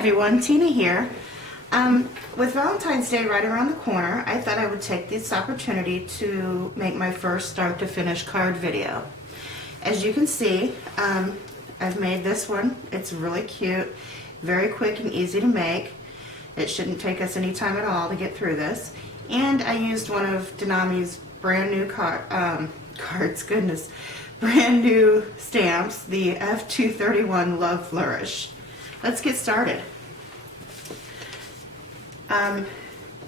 everyone, Tina here. With Valentine's Day right around the corner, I thought I would take this opportunity to make my first start to finish card video. As you can see, I've made this one. It's really cute, very quick and easy to make. It shouldn't take us any time at all to get through this. And I used one of Denami's brand new brand new stamps, the F231 Love Flourish. Let's get started.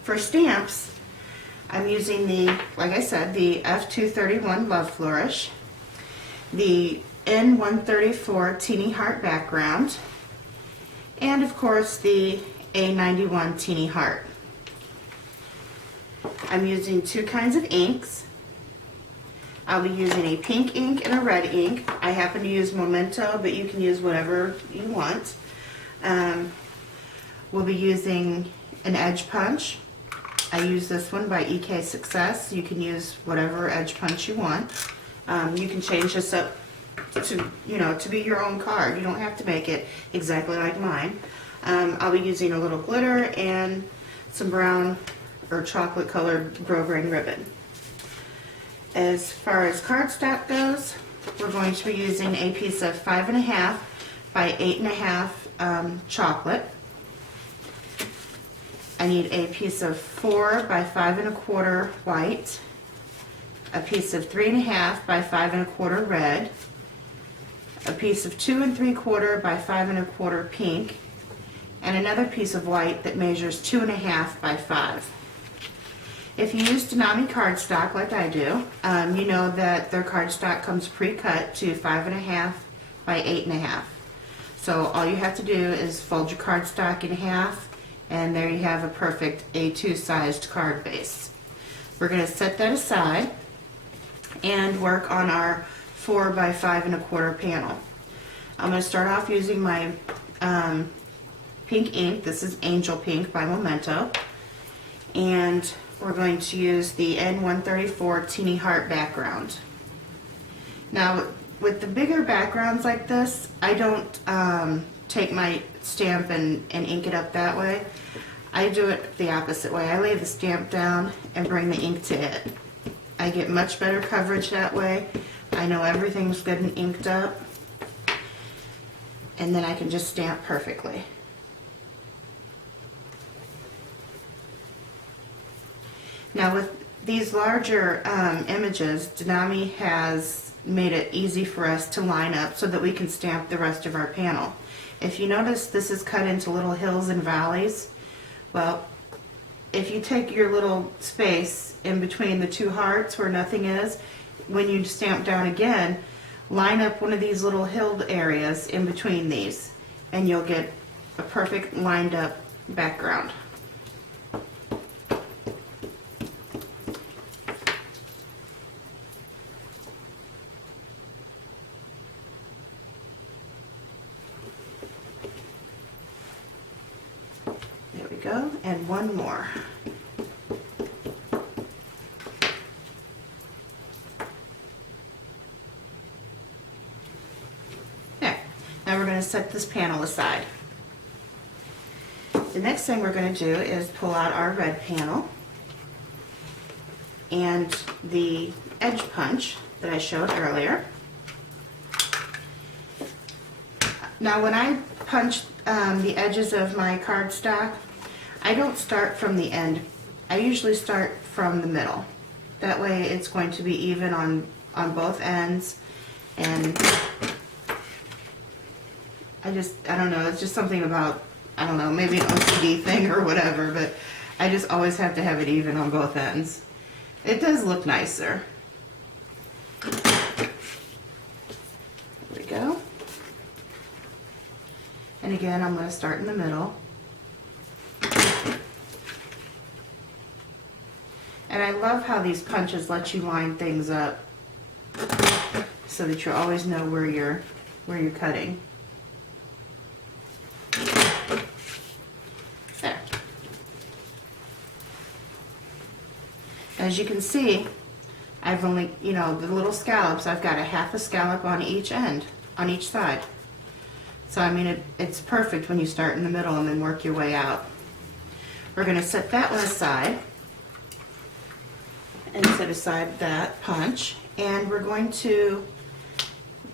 For stamps, I'm using like I said, the F231 Love Flourish, the N134 Teeny Heart background, and of course the A91 Teeny Heart. I'm using two kinds of inks. I'll be using a pink ink and a red ink. I happen to use Memento, but you can use whatever you want. We'll be using an edge punch. I use this one by EK Success. You can use whatever edge punch you want. You can change this up to be your own card. You don't have to make it exactly like mine. I'll be using a little glitter and some brown or chocolate colored grosgrain ribbon. As far as cardstock goes, we're going to be using a piece of 5.5 by 8.5 chocolate. I need a piece of 4 by 5.25 white, a piece of 3.5 by 5.25 red, a piece of 2 3/4 by 5.25 pink, and another piece of white that measures 2.5 by 5. If you use Denami cardstock like I do, you know that their cardstock comes pre-cut to 5.5 by 8.5. So all you have to do is fold your cardstock in half, and there you have a perfect A2 sized card base. We're going to set that aside and work on our 4 by 5.25 panel. I'm going to start off using my pink ink. This is Angel Pink by Memento, and we're going to use the N134 Teeny Heart background. Now, with the bigger backgrounds like this, I don't take my stamp and ink it up that way. I do it the opposite way. I lay the stamp down and bring the ink to it. I get much better coverage that way. I know everything's good and inked up, and then I can just stamp perfectly. Now with these larger images, Denami has made it easy for us to line up so that we can stamp the rest of our panel. If you notice, this is cut into little hills and valleys. Well, if you take your little space in between the two hearts where nothing is, when you stamp down again, line up one of these little hill areas in between these, and you'll get a perfect lined up background. There we go, and one more. There. Now we're going to set this panel aside. The next thing we're going to do is pull out our red panel and the edge punch that I showed earlier. Now when I punch the edges of my cardstock, I don't start from the end. I usually start from the middle. That way it's going to be even on both ends, and I don't know, it's just something about, I don't know, maybe an OCD thing or whatever, but I just always have to have it even on both ends. It does look nicer. There we go. And again, I'm going to start in the middle. And I love how these punches let you line things up so that you always know where you're cutting. There. As you can see, I've only, the little scallops, I've got a half a scallop on each end, on each side. So I mean, it's perfect when you start in the middle and then work your way out. We're going to set that one aside and set aside that punch, and we're going to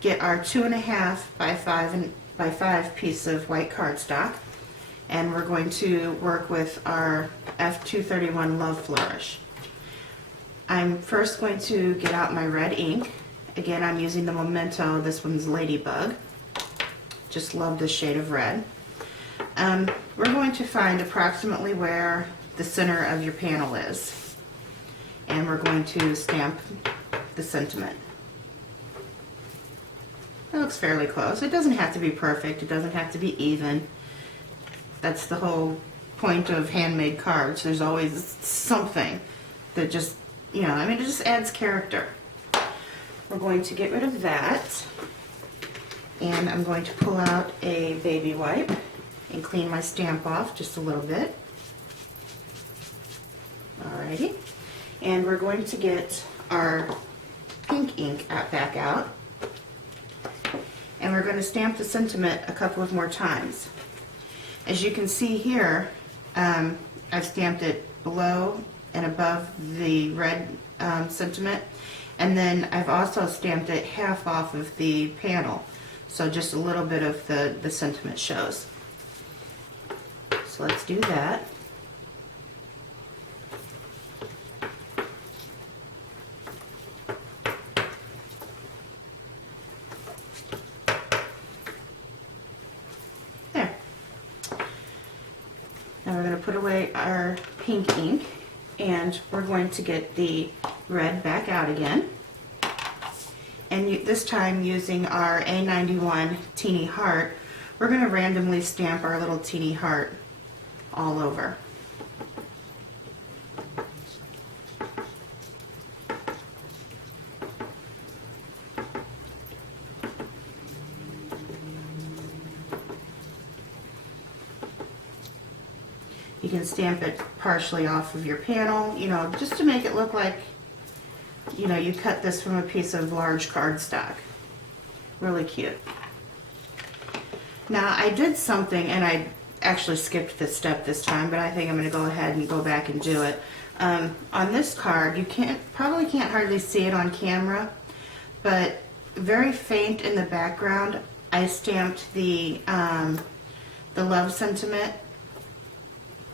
get our 2.5 by 5 piece of white cardstock, and we're going to work with our F231 Love Flourish. I'm first going to get out my red ink. Again, I'm using the Memento. This one's Ladybug. Just love this shade of red. We're going to find approximately where the center of your panel is, and we're going to stamp the sentiment. It looks fairly close. It doesn't have to be perfect. It doesn't have to be even. That's the whole point of handmade cards. There's always something that just, you know, I mean, it just adds character. We're going to get rid of that, and I'm going to pull out a baby wipe and clean my stamp off just a little bit. Alrighty, and we're going to get our pink ink back out, and we're going to stamp the sentiment a couple of more times. As you can see here, I've stamped it below and above the red sentiment, and then I've also stamped it half off of the panel, so just a little bit of the sentiment shows. So let's do that. There. Now we're going to put away our pink ink, and we're going to get the red back out again. And this time, using our A91 teeny heart, we're going to randomly stamp our little teeny heart all over. You can stamp it partially off of your panel, you know, just to make it look like, you know, you cut this from a piece of large cardstock. Really cute. Now, I did something, and I actually skipped this step this time, but I think I'm going to go ahead and go back and do it. On this card, you probably can't hardly see it on camera, but very faint in the background, I stamped the love sentiment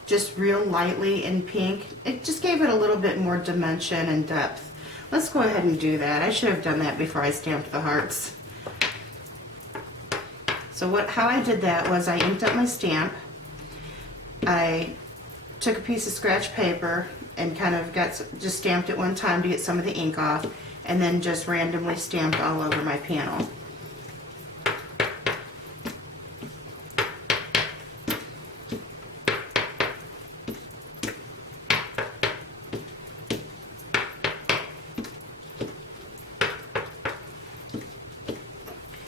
just real lightly in pink. It just gave it a little bit more dimension and depth. Let's go ahead and do that. I should have done that before I stamped the hearts. So how I did that was I inked up my stamp. I took a piece of scratch paper and kind of just stamped it one time to get some of the ink off, and then just randomly stamped all over my panel.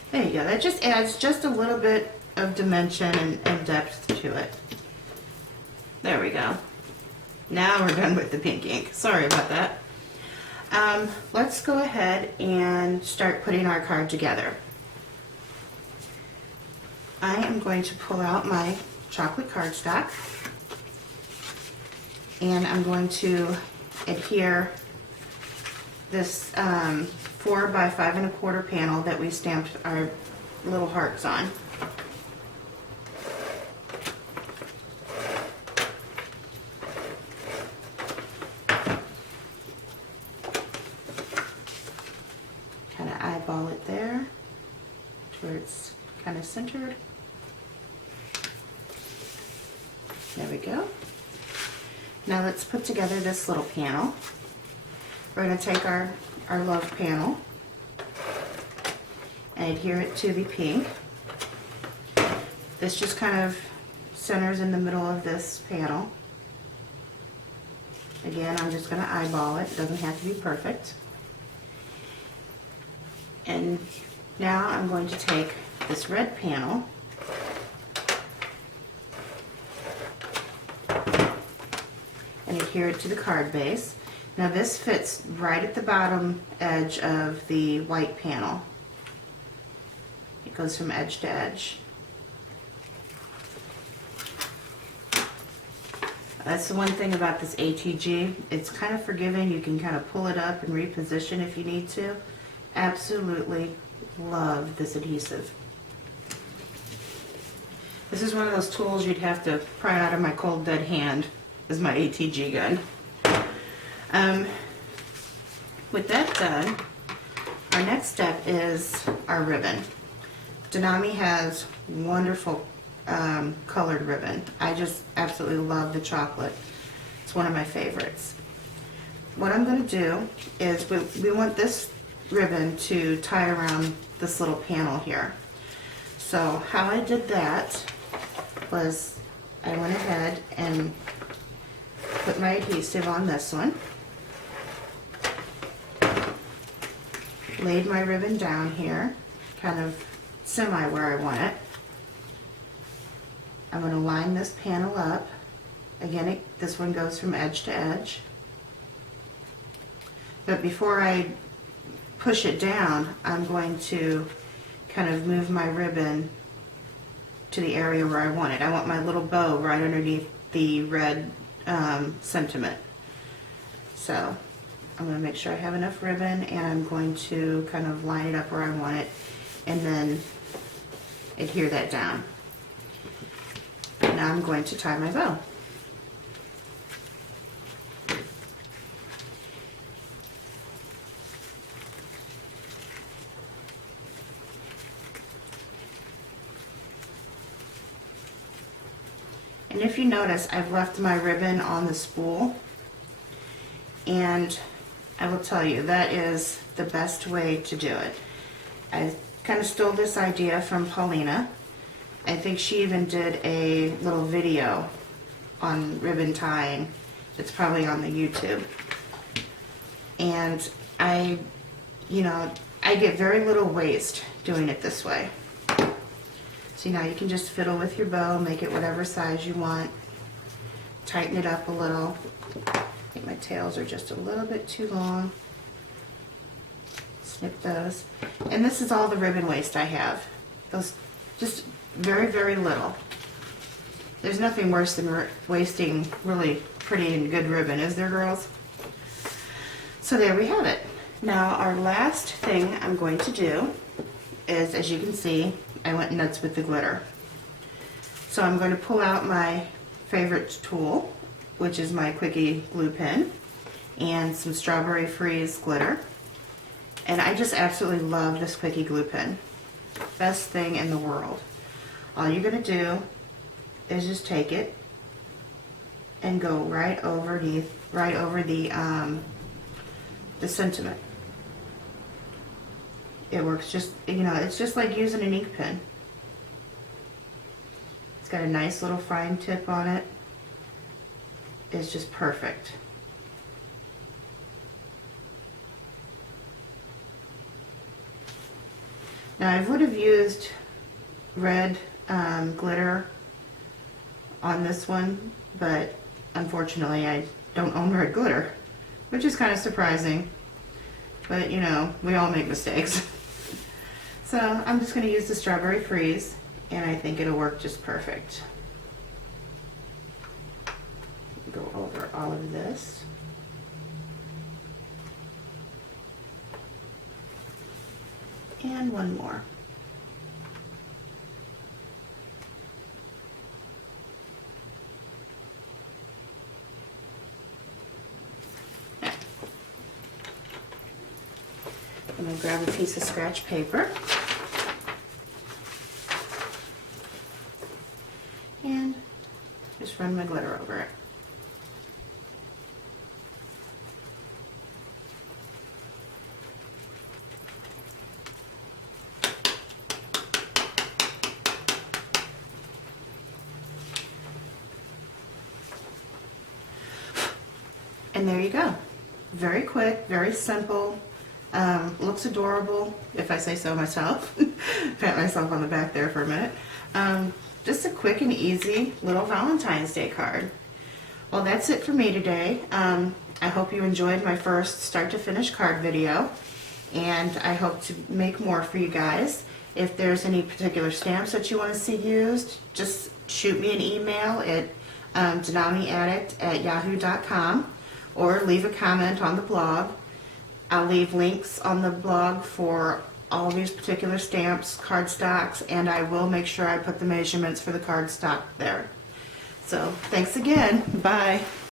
There you go. That just adds just a little bit of dimension and depth to it. There we go. Now we're done with the pink ink. Sorry about that. Let's go ahead and start putting our card together. I am going to pull out my chocolate cardstock, and I'm going to adhere this 4 by 5 1/4 panel that we stamped our little hearts on. Kind of eyeball it there to where it's kind of centered. There we go. Now let's put together this little panel. We're going to take our love panel and adhere it to the pink. This just kind of centers in the middle of this panel. Again, I'm just going to eyeball it. It doesn't have to be perfect. And now I'm going to take this red panel and adhere it to the card base. Now this fits right at the bottom edge of the white panel. It goes from edge to edge. that's the one thing about this ATG. It's kind of forgiving. You can kind of pull it up and reposition if you need to. Absolutely love this adhesive. This is one of those tools you'd have to pry out of my cold dead hand, is my ATG gun. With that done, our next step is our ribbon. Denami has wonderful colored ribbon. I just absolutely love the chocolate. It's one of my favorites. What I'm going to do is we want this ribbon to tie around this little panel here. So how I did that was I went ahead and put my adhesive on this one, laid my ribbon down here, kind of semi where I want it. I'm going to line this panel up. Again, this one goes from edge to edge. But before I push it down, I'm going to kind of move my ribbon to the area where I want it. I want my little bow right underneath the red sentiment. So I'm going to make sure I have enough ribbon, and I'm going to kind of line it up where I want it and then adhere that down. Now I'm going to tie my bow. And if you notice, I've left my ribbon on the spool, and I will tell you, that is the best way to do it. I kind of stole this idea from Paulina. I think she even did a little video on ribbon tying. It's probably on the YouTube. And I get very little waste doing it this way. See, now you can just fiddle with your bow, make it whatever size you want, tighten it up a little. I think my tails are just a little bit too long. Snip those. And this is all the ribbon waste I have. Those, just very, very little. There's nothing worse than wasting really pretty and good ribbon, is there, girls? So there we have it. Now our last thing I'm going to do is, as you can see, I went nuts with the glitter. So I'm going to pull out my favorite tool, which is my Quickie glue pen, and some Strawberry Freeze glitter. And I just absolutely love this Quickie glue pen. Best thing in the world. All you're going to do is just take it and go right over the sentiment. It works just, it's just like using an ink pen. It's got a nice little fine tip on it. It's just perfect. Now I would have used red glitter on this one, but unfortunately I don't own red glitter, which is kind of surprising, but we all make mistakes. So I'm just going to use the Strawberry Freeze, and I think it'll work just perfect. Go over all of this. And one more. Now, I'm going to grab a piece of scratch paper and just run my glitter over it. And there you go. Very quick, very simple. Looks adorable, if I say so myself. Pat myself on the back there for a minute. Just a quick and easy little Valentine's Day card. Well, that's it for me today. I hope you enjoyed my first start to finish card video, and I hope to make more for you guys. If there's any particular stamps that you want to see used, just shoot me an email at denamiaddict@yahoo.com, or leave a comment on the blog. I'll leave links on the blog for all these particular stamps, cardstocks, and I will make sure I put the measurements for the cardstock there. So thanks again. Bye.